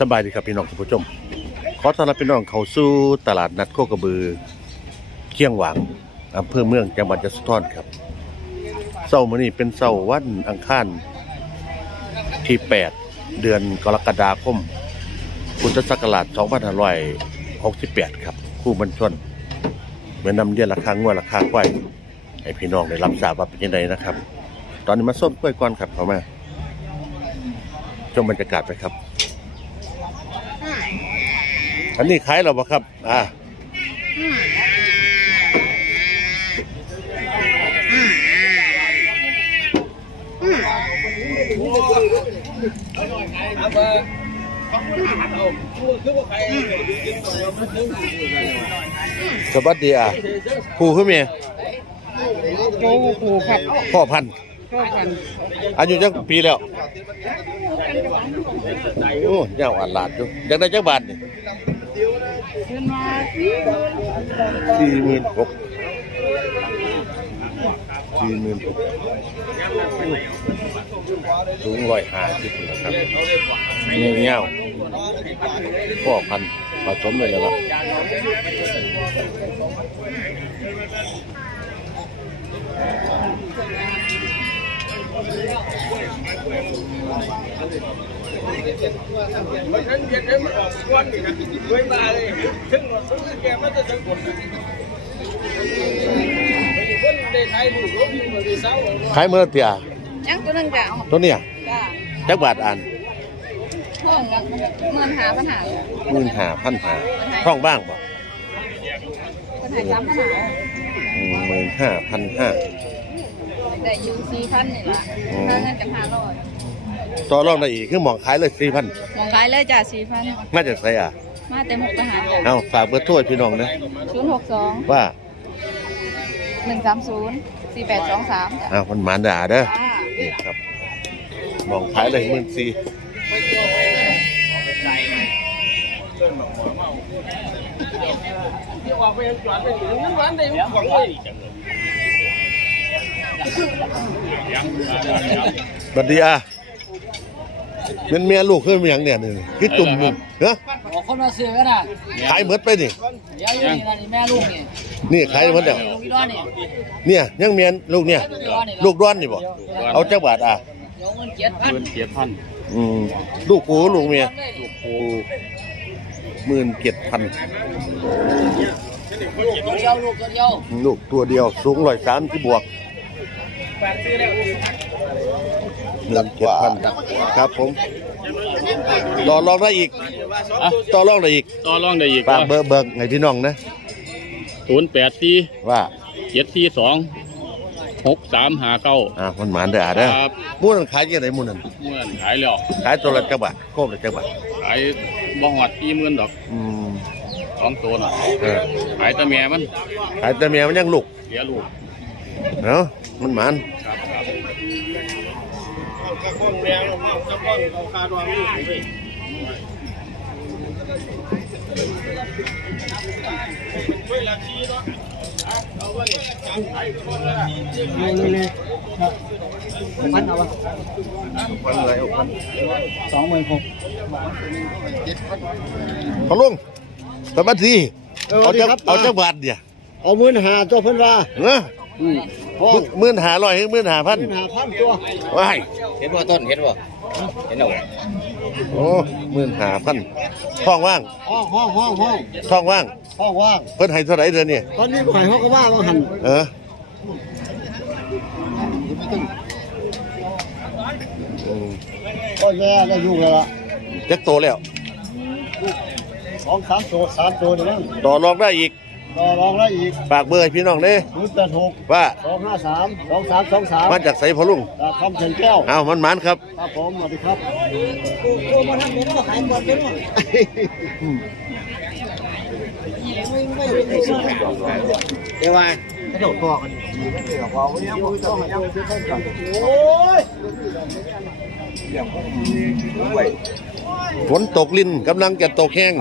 สบายดีครับพี่น้องท่านผู้ชม ขอต้อนรับพี่น้องเข้าสู่ตลาดนัดโคกระบือเคียงหวางอำเภอเมืองจังหวัดยะโสธรครับเสาร์มื้อนี้เป็นเสาร์วันอังคารที่ 8 เดือนกรกฎาคม พุทธศักราช2568 ครับ คู่บัญชนเมื่อนำเรียนราคางวดราคาควายให้พี่น้องได้รับทราบว่าเป็นยังไงนะครับ ตอนนี้มาส้มกล้วยก่อนครับเข้ามาชมบรรยากาศไปครับ อันนี้ขายเราปะครับ อ่าสวัสดีอะครูขึ้นเมียโจผูครับพ่อพันธุ์พ่อพันธุ์อายุจักปีแล้ว โอ้ยาวอัดลาดอยู่อยากได้จักบาทนี่เพิ่นมา สี่หมื่นหกสี่หมื่นหกสูงร้อยห้าสิบนะครับเงี้ยเงี้ยวพ่อพันธุ์ผสมเลยแล้วล่ะ มันนั้นเย็นได้มันออกก้อนนี่นะด้วยมาเลยถึงหมดทุกแกมันจะถึงหมดคนได้ใช้ลูกรถมันได้เศร้าขายเมื่อเตียยังตัวนึงจ้ะตัวเนี้ยจ้าจักบาทอ่านห้องกันเงินหาปัญหาหมื่นห้าพันห้าท่องบ้างบ่ปัญหาซ้ำปัญหาหมื่นห้าพันห้า ได้อยู่สี่พันนี่ล่ะค่าเงินจากห้าร้อยต่อรองได้อีกคือหมองขายเลยสี่พันมองขายเลยจ้ะสี่พันมาจากไสอะ มาเต็มหกทหารจ้ะเอาฝากเบอร์โทรให้พี่น้องนะศูนย์หกสองว่าหนึ่งสามศูนย์สี่แปดสองสามจ้ะอ้าวมันหมานด่าเด้อ จ้า นี่ครับหมองขายเลยหมื่นสี่ บัดดีอะเป็นเมียลูกคือเมียงเนี่ยนี่คือจุ่มมึงเนาะบอกคนมาซื้อกันนะขายหมดไปนี่เดี๋ยวอยู่นี่นะนี่แม่ลูกนี่นี่ขายหมดแล้วลูกอีดอนนี่เนี่ยยังเมียนลูกเนี่ย ลูกด้อนนี่บ่เอาจักบาทอะเดี๋ยวเงินเจ็ดพันเจ็ดพันอืมลูกกูลูกเมียกูหมื่นเจ็ดพันลูกตัวเดียวลูกตัวเดียว ลูกตัวเดียวสูงร้อยสามที่บวก หนึ่งเจ็ดพันครับผมต่อรองได้อีกต่อรองได้อีกต่อรองได้อีกฝากเบอร์เบิกให้พี่น้องนะศูนย์แปดสี่ว่าเจ็ดสี่สองหกสามหาเก้าอ่ามันหมานเด้ออะเด้อครับหมูนันขายยังไงมูนันเมื่อนขายแล้วขายตัวละจักบาทโคมละจักบาทขายบ่หอดกี่หมื่นดอกอืมสองตัวน่ะเออขายแตะแม่มันขายแต่เมียมันยังลูกเสียลูก เนาะมันหมานคนแรงมากจะป้องเอาคาดวางลูกไปพันเอาวะพันเลยเอาพันสองหมื่นหกพอลุงสวัสดีเอาจักเอาจักบาทเนี่ยเอาหมื่นหาตัวเพิ่นว่าเนาะ ห้องหมื่นหาร้อยหรือหมื่นหาพันหมื่นหาพันตัวว้ายเห็นว่าต้นเห็นว่าเห็นเอาโอ้หมื่นหาพันท้องว่างห้องห้องห้องห้องท้องว่างห้องว่างเพิ่นให้เท่าไหร่เดือนนี่ตอนนี้ข่อยเขาก็ว่าว่าหันเอออืมก็แย่ได้อยู่แล้วล่ะจักโตแล้วสองสามตัวสามตัวนี่มั้งต่อรองได้อีก ต่อรองแล้วอีกฝากเบอร์ให้พี่น้องเด้ศูนย์แปดหกว่าสองห้าสามสองสามสองสามมาจากไสพอลุงจากคำเชิงแก้วเอามันหมันครับ ครับผมสวัสดีครับเดี๋ยวว่า ฝนตกลิ้นกำลังจะตกแห้ง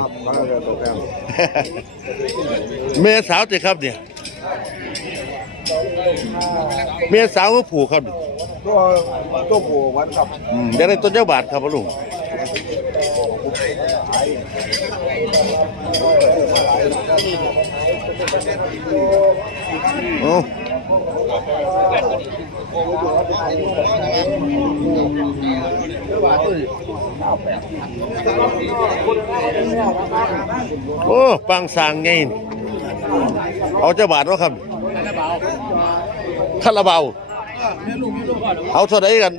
เมียสาวติครับเนี่ยเมียสาวก็ผูกครับตัวตัวผู้วันครับอืมอยากได้ต้นเจ้าบาทครับพ่อลุงโอ้ โอ้ปังสางไงเอาเจ้าบาทวะครับคาราบาวเอาเท่าไหร่กัน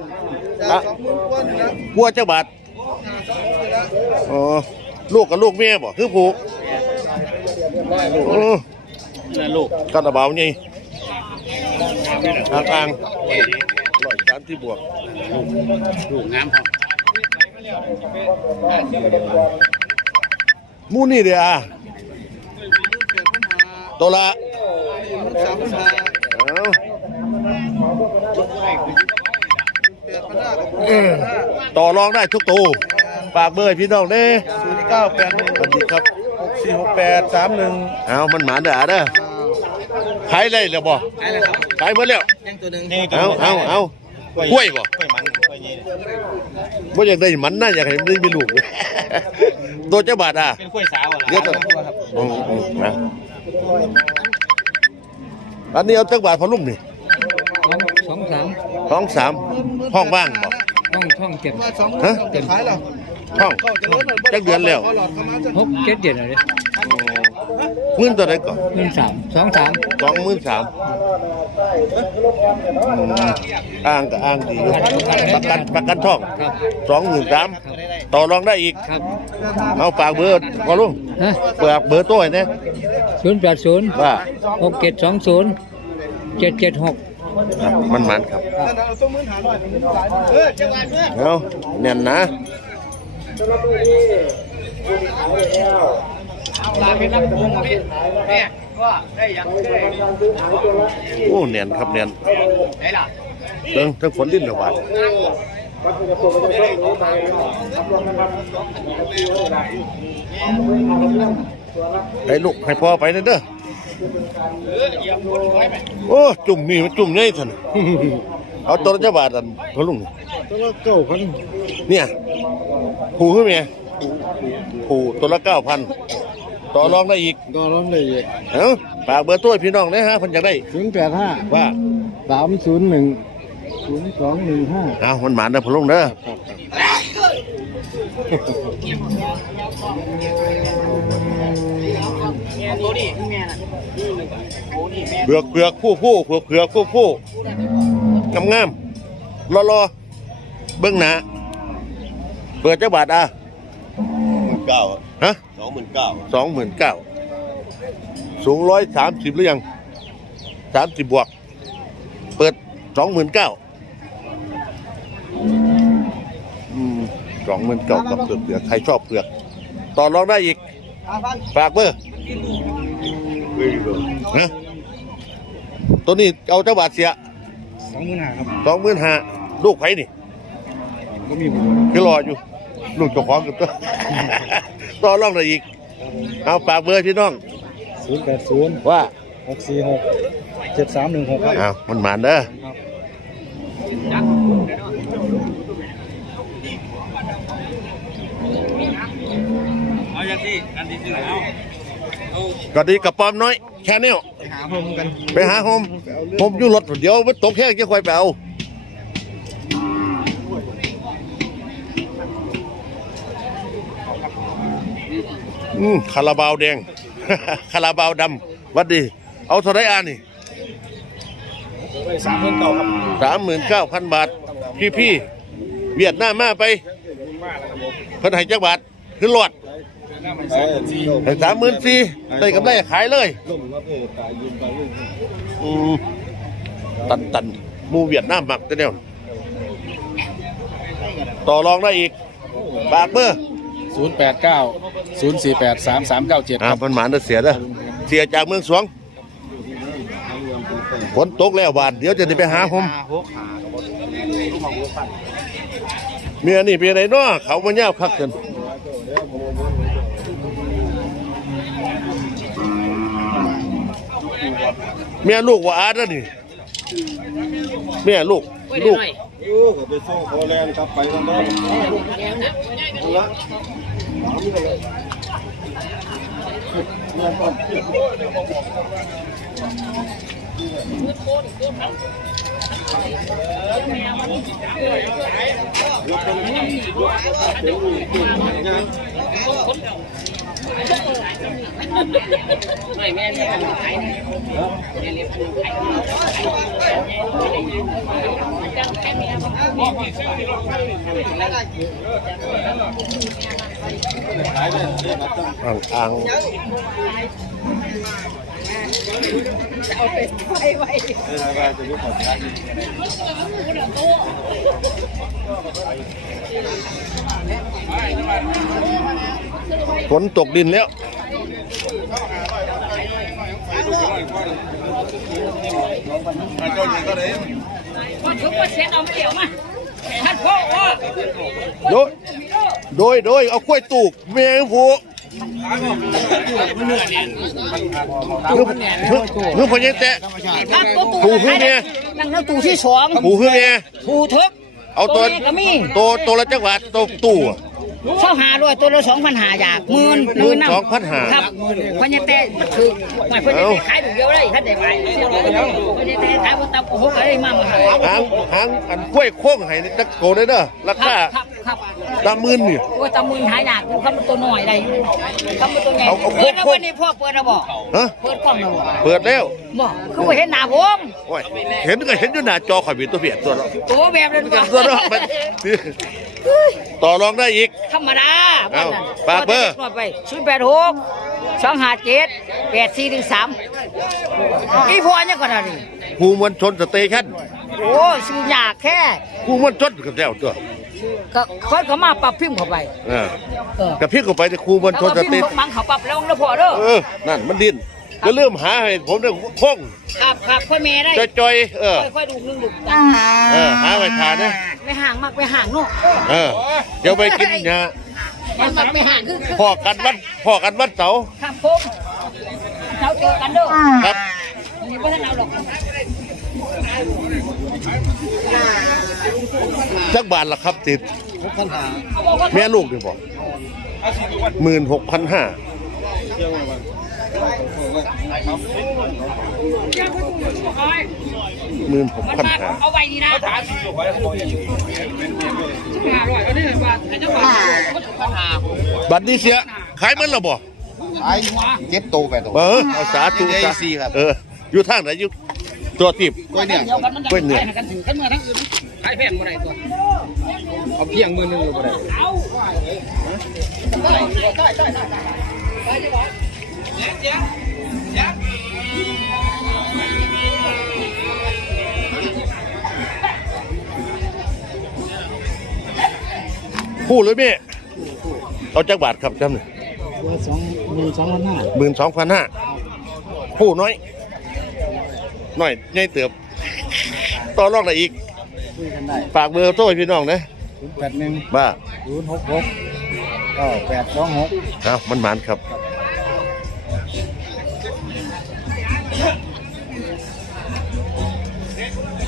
อะกลัวเจ้าบาทอ๋อลูกกับลูกแม่บ่คือผูกโอ้นั่นลูกคาราบาวไง ทางกลางร้อยสามที่บวกลูกงามครับหมูนี่เดียวตัวละเอาเออต่อรองได้ทุกตัวฝากเบอร์ให้พี่น้องเด้ศูนย์เก้าแปดหนึ่งสวัสดีครับหกสี่หกแปดสามหนึ่งเอามันหมาเด้อเด้อ ขายได้แล้วบ่ไอ้ละครับขายหมดแล้วยังตัวหนึ่งเอาเอาเอากล้วยบ่กล้วยมันกล้วยเย็นบ่อยากได้มันน่าอยากให้มันได้มีลูก ตัวเจ้าบาทอะ เป็นกล้วยสาวอะเดี๋ยวก่อนอืมอืมนะอันนี้เอาจักบาทพอลุ่มนี่สองสามห้องสามห้องว่างบ่ห้องช่องเจ็ดสองฮะเจ็ดขายแล้ว ห้องจักเดือนแล้วพอหลอดเข้ามาจะหกเจ็ดเจ็ดอะไรหมื่นตัวไหนก่อนเงินสามสองสามสองหมื่นสามอ้างก็อ้างดีประกันประกันท่องครับสองหมื่นสามต่อรองได้อีกครับเอาฝากเบอร์พอลุ่มฮะฝากเบอร์ตัวให้นะศูนย์แปดศูนย์ว่าหกเจ็ดสองศูนย์เจ็ดเจ็ดหกครับมันมันครับเอาสองหมื่นหาหน่อ ยเออจังหวัดเพื่อนเอายแน่นนะลาเป็นนักบุญพี่เนี่ยว่าได้ยังได้โอ้แน่นครับแน่นไหนล่ะเติงทั้งฝนลิ้นระบาดให้ลูกให้พ่อไปนะเด้อโอ้ จุ่มนี่มันจุ่มใหญ่ท่าน เอาตัวละเจ้าบาทอันพอลุงนี่ตัวละเก้าพันเนี่ยผูขึ้นเมียผูตัวละเก้าพันต่อรองได้อีกก็ร้องเลยเอ้าฝากเบอร์ตัวให้พี่น้องนะฮะเพันอยากได้ศูนย์แปดห้าว่าสามศูนย์หนึ่งศูนย์สองหนึ่งห้าเอามันหมานเด้อพอลุงเด้อเผือกเผือกผู้ผู้เผือกเผือกผู้ผู้ งามงามรอรอเบื้องหน้าเปิดเจ้าบาทอะหมื่นเก้าฮะสองหมื่นเก้าสองหมื่นเก้าสูงร้อยสามสิบหรือยังสามสิบบวก เปิดสองหมื่นเก้าสองหมื่นเก้ากับเปลือกเปลือกใครชอบเปลือก ต่อรองได้อีกฝากเบอร์นะตัวนี้เอาเจ้าบาทเสีย สองหมื่นห้าครับสองหมื่นห้าลูกไผ่นี่ก็มีบุญคือรออยู่ ลูกเจ้าของกับตัวต่อรองได้อีก เอาฝากเบอร์พี่น้องศูนย์แปดศูนย์ว่าหกสี่หกเจ็ดสามหนึ่งหกครับอ้าวมันหมานเด้อเอาอย่างที่อันที่ซื้อแล้ว ก็ดีกับปอมน้อยแค่นี้หาผมกันไปหาโฮมผมอยู่รถเดี๋ยวมันตกแห้งจะค่อยไปเอาอืมคาราบาวแดง คาราบาวดำหวัดดี เอาเท่าไรอ่านนี่สามหมื่นเก้าครับสามหมื่นเก้าพันบาท พี่พี่เวียดนามมาไปเพิ่นให้จักบาทขึ้นรถสามหมื่น สี่ให้สามหมื่นสี่ได้กำไรขายเลยล่มมาเพื่อตายยืนไปยืนอืมตันตันหมูเวียดนามมักแต่เดียวต่อรองได้อีกปากเบอร์ศูนย์แปดเก้าศูนย์สี่แปดสามสามเก้าเจ็ดอ่าพันหมานเสียเด้อเสียจากเมืองสวงฝนตกแล้วบาดเดี๋ยวจะได้ไปหาผมเมียนี่เป็นไงเนาะเขามาเน่าคักกัน เมียลูกว่าอาร์ตแล้วนี่เมียลูกลูกโอ้ก็ไปส่งโคแลนครับไปกันเนาะเอาละ ถามกันเลยแม่ก่อนอ่างอ่าง เอาไปไว้ไว้ฝนตกดินแล้วพอถึงว่าเช็ดเอาไม่เดียวมาท่านพ่อว่าโดยโดย โดย เอากล้วยตูกเมียผู้ เฮือพญแตะท่านตัวตู่ผู้คือเมียนั่งนั่งตู่ที่สองผู้คือเมียตู่ทึกเอาตัวแม่ก็มีตัวตัวละจังหวัดตัวตู้อะ เช่าหาด้วยตัวละสองพันหาอยากหมื่นหมื่นน้ำ12,500ครับพญาเต้มันถือไม่พญาเต้ขายถูกเดียวเลยท่านได้ไปพญาเต้ขายบนตาโอ้โหอะไรมามาหาหางหางอันกล้วยโค้งให้จักโกได้เด้อราครัคาบครับครับตามหมื่นนี่ว่าตามือหายากอยู่คำตัวหน่อยได้อยู่คำตัวใหญ่เอาเอาเปิดแล้วพวกวันนี้พ่อเปิดแล้วบอกฮะเปิดกล้องแล้วบอกเปิดแล้วบอกคือว่าเห็นหน้าผมโอ้ยเห็นก็เห็นอยู่หน้าจอข่อยมีตัวเพียตัวเนาะโอ้แบบนั้นบอกตัวเนาะมันต่อรองได้อีกธรรมดาเอาฝากเบอร์ไปศูนย์แปดหกสองห้าเจ็ดแปดสี่หนึ่งสามอีพอเนี่ยก่อนอะไรภูมวลชนสเตชันโอ้ซื้อยากแค่ภูมวลชนกับแล้วตัวก็ค่อยเขามาปรับพิมพ์เข้าไปเออเออกับพี่เข้าไปในภูมวลแล้วชนก็สพิมเตพ์ชันมังเขาปรับแล้วแล้วพอเด้อ เออนั่นมันดิน ก็เริ่มหาให้ผมเนี่ยโค้งครับครับค่อยเมย์ได้ จอยๆเออ ค่อยๆดูนึงดูเออหาไว้ทานนะไม่ห่างมากไม่ห่างเนาะเออเดี๋ยวไปกินยามันมักไม่ห่างคือคือพ่อกันวันพ่อกันวันเสาร์ครับผมเราเจอกันเด้อครับนี่ไม่ทันเอาหรอกจักบาทละครับติดเขาบอกว่า แม่ลูกดีบอกหมื่นหกพันห้า หมื่นหกมันพันมาห้าเอาไว้นี่นะห้าร้อยเอาได้เลยบาทไอ้เจ้าบาทบัตรนี้เสียขายมันและบ่ไอ้เจ็ดโตไปตัวเออเอาสาธุเดี๋ยวสาอีกสี่ครับเอออยู่ทางไหนอยู่ตัวตีบก้อยเนี่ยเดียวกันมันจะกล้วยเนื้อขายกันถึงกันเมื่อทั้งอื่นขายแพงเมื่อไหร่ตัวเอาเพียงมือหนึงอยู่บ่ได้เอาได้ได้ได้ได้ คู่หรือแม่เอาจักบาทครับจำหนึ่งสองหมื่นสองพันห้าหมื่นสองพันห้าคู่น้อย น้อยใหญ่เติบต่อรองได้อีกคุยกันได้ฝากเบอร์โทรให้พี่น้องนะศูนย์แปดหนึ่งบ้าศูนย์หกหกเก้าแปดสองหกเอามันหมานครับ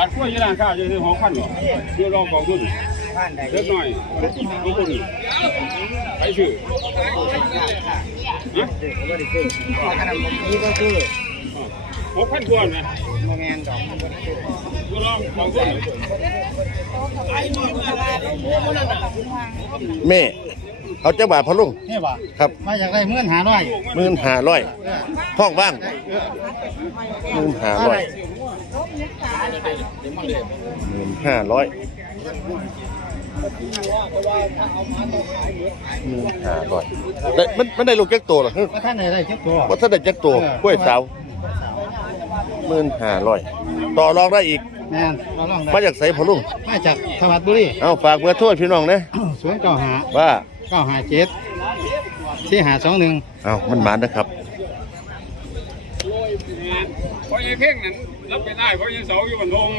าทกล้วยยี่ร้านข้าวจะซื้อหกพันบ่เดี๋ยวลองกองทุนเล็กหน่อยกองทุนไปซื้อฮะนี่ก็คือหกพันทวนนะโมเมนดอกเดี๋ยวลองกองทุนแม่ เอาจักบาทพะลุง นี่ป่ะครับ มาอยากได้เมื่อนหาหน่อยหมื่นห้าร้อยห้องว่างหมื่นห้าร้อยหมื่นห้าร้อยหมื่นห้าร้อยได้มันมันได้ลูกแก๊กโตวเหรอก็ท่านไหนได้เจ็บตัวว่าถ้าได้แก๊กโตวกล้วยสาวหมื่นห้าร้อยต่อรองได้อีกไแม่นเราลองได้มาจากไสพ่อลุง มาจากสวัสดิ์บุรีเอาฝากเบอร์โทรพี่น้องนะ สวนเก้าหาว่า เก้าหาเจ็ดที่หาสองหนึ่งเอามันหมานนะครับเพราะยังเพ่งนั้นรับไม่ได้เพราะยังเสาอยู่บนทง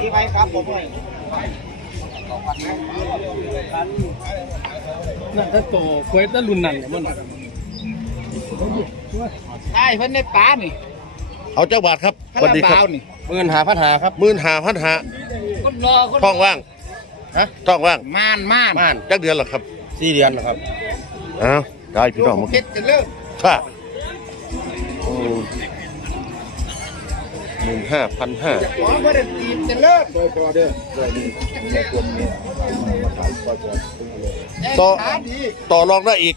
ที่ไปครับผมเลยนั่นถ้าโตกล้วยตะลุนนั่นเนี่ยมันใช่เพิ่นในป่านี่ เอาเจ้าบาทครับสวัสดีครับนี่เงินหาพันหาครับหมื่นหาพันหาคนรอคนท้องว่างฮะท้องว่างม่านม่านม่านจักเดือนเหรอครับสี่เดือนครับเอาได้พี่น้องมาเจ็ดจะเลิกค่ะหมื่นห้าพันห้าหมอบ่ได้ตีบจะเลิกต่อขาดีต่อรองได้อีก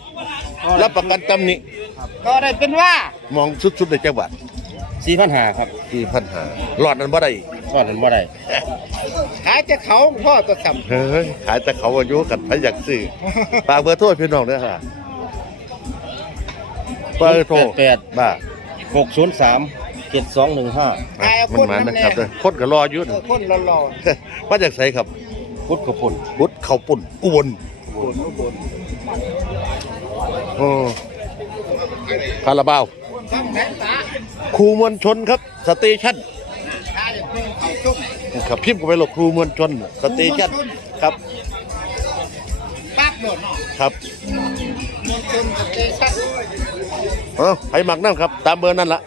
รับประกันตำหนิก็ได้เป็นว่ามองสุดๆในจังหวัด สี่พันหาครับที่พันหาหลอดนั้นบ่ได้อีกก็นั้นบ่ได้ขายจะเขาพ่อตัวสัมเฮ้ยขายแต่เขาอายุกันพอยากซื้อฝากเบอร์โทรพี่น้องด้วยค่ะเบอร์โทรแปดบ้าหกศูนย์สามเจ็ดสองหนึ่งห้าขายเอามันคนมันนั่นนะแน่ครับเด้อคนก็รออยู่เอนะอคนรอมาจากไสครับพุทธกพุนบุตรเขาปุ่นอุบลโอ้คาราบาว ครูมวลชนครับสเตชันครับพิมพ์เข้าไปหลบครูมวลชนสเตชันครับปั๊บโดดเนครับมนชนสเตชันเออไปหมักน้ำครับ ตามเบอร์นั่นละ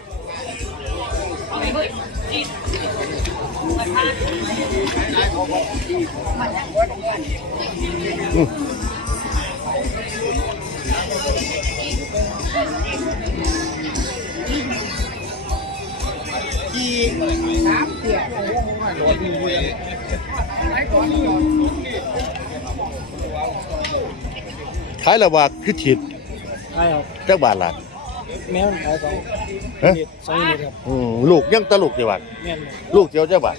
อืม ขี่สามเตี้ยขายและว่าคือฉีดใช่ครับจักบาทละแมวขายสองฮะสองนิดครับอืมลูกยังตะลูกจักบาทแม่นลูกเดียวจักบาท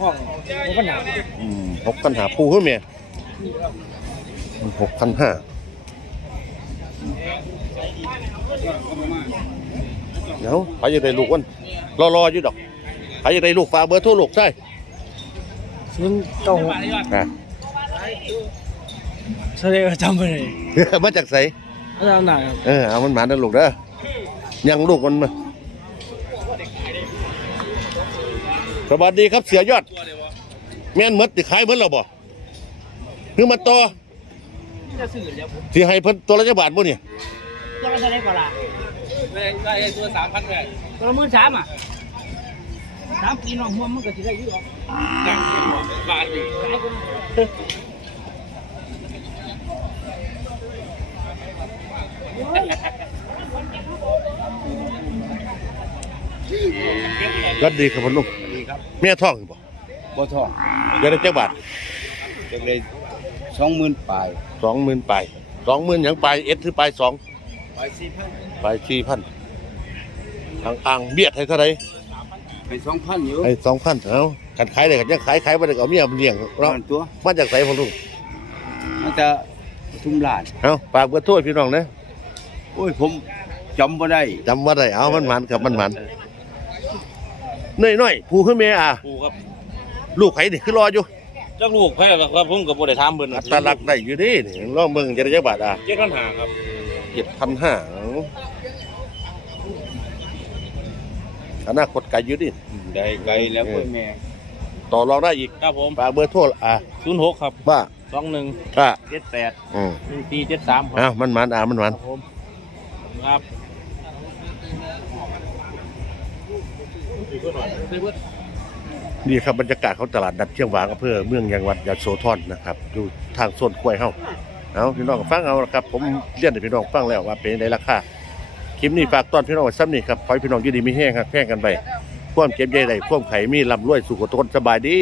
ห้องหกพันหาอืมหกพันหาผู้ขึ้นเมียหกพันห้าเดี๋ยวใครจะได้ลูกวัน รอรอๆอยู่ดอกใครจะได้ลูกฝากเบอร์โทรลูกใช่ศูนย์เก้าหกอะ แสดงว่าจำไปเลยมาจากไสอาจารย์หนาครับเออเอามันหมาเด้อลูกเด้อยังลูกมันมาสวัสดีครับเสียยอด แม่นหมดติขายหมดแล้วบ่คือมาต่อจะสื่อแล้วสิให้เพิ่นตัวละจักบาทบ่เนี่ยตัวละเท่าไหร่กว่าล่ะ ได้ได้ตัวสามพันแปดตัวละหมื่นสามอะสามปีน้องหัวมันก็สิได้อยู่หรอกบาทอีกก็ดีครับพ่อลุงดีครับแม่ท้องอยู่บ่บ่ทองเดี๋ยวได้จักบาทจะเลยสองหมื่นปลาย20,000ไป20,000หยังไปเอ็ดคือไป2 ไปสี่พันไป4,000ทางอ่างเบียดให้เท่าไหร่ไปสองพันอยู่ให้2,000เอ้ากันขายได้ก็ยังขายขายบ่ได้ก็เอาเมียมาเลี้ยงร้เนาะอนตัวมาจากไสพ่อลุงมันจะทุ่มลาดเอ้าฝากเบอร์โทรพี่น้องนะโอ้ยผมจำบ่ได้จำว่าได้เอามันหมันครับมันหมันน้อยๆผู้ขึ้นแม่อะปูครับลูกไผนี่คือรออยู่จักลูกเพื่อนครับผมกับบ่ได้ถามเบิ่นอัตลักษณ์ได้อยู่ดินี่ลองเบิ่งจะได้จักบาทอะเจ็ดพันหาครับ 7,500อนาคตไกลอยู่ดิได้ไกลแล้วเพื่อนแม่ต่อรองได้อีกครับผมฝากเบอร์โทรอะศูนย์หกครับว่าสองหนึ่งอะเจ็ดแปดอืมหนึ่งสี่เจ็ดสามคอ้ารับวมันหมันอะมันหมันครับผมครับนี่ครับบรรยากาศของตลาดนัดเชียงหวางอำเภอเมืองยังหวัดยะโสธรนะครับอยู่ทางโซนกล้วยเฮา เอาพี่น้องฟังเอาละครับ ผมเรียนให้พี่น้องฟังแล้วว่าเป็นในราคาคลิปนี้ฝากตอนพี่น้องไว้ซ้ำนี่ครับขอให้พี่น้องอยืดดีมีแห้งครับแห้งกันไปพ่วามเก็บใหญ่ใดพ่วามไข่มีลำรวยสุขทุกคนสบายดี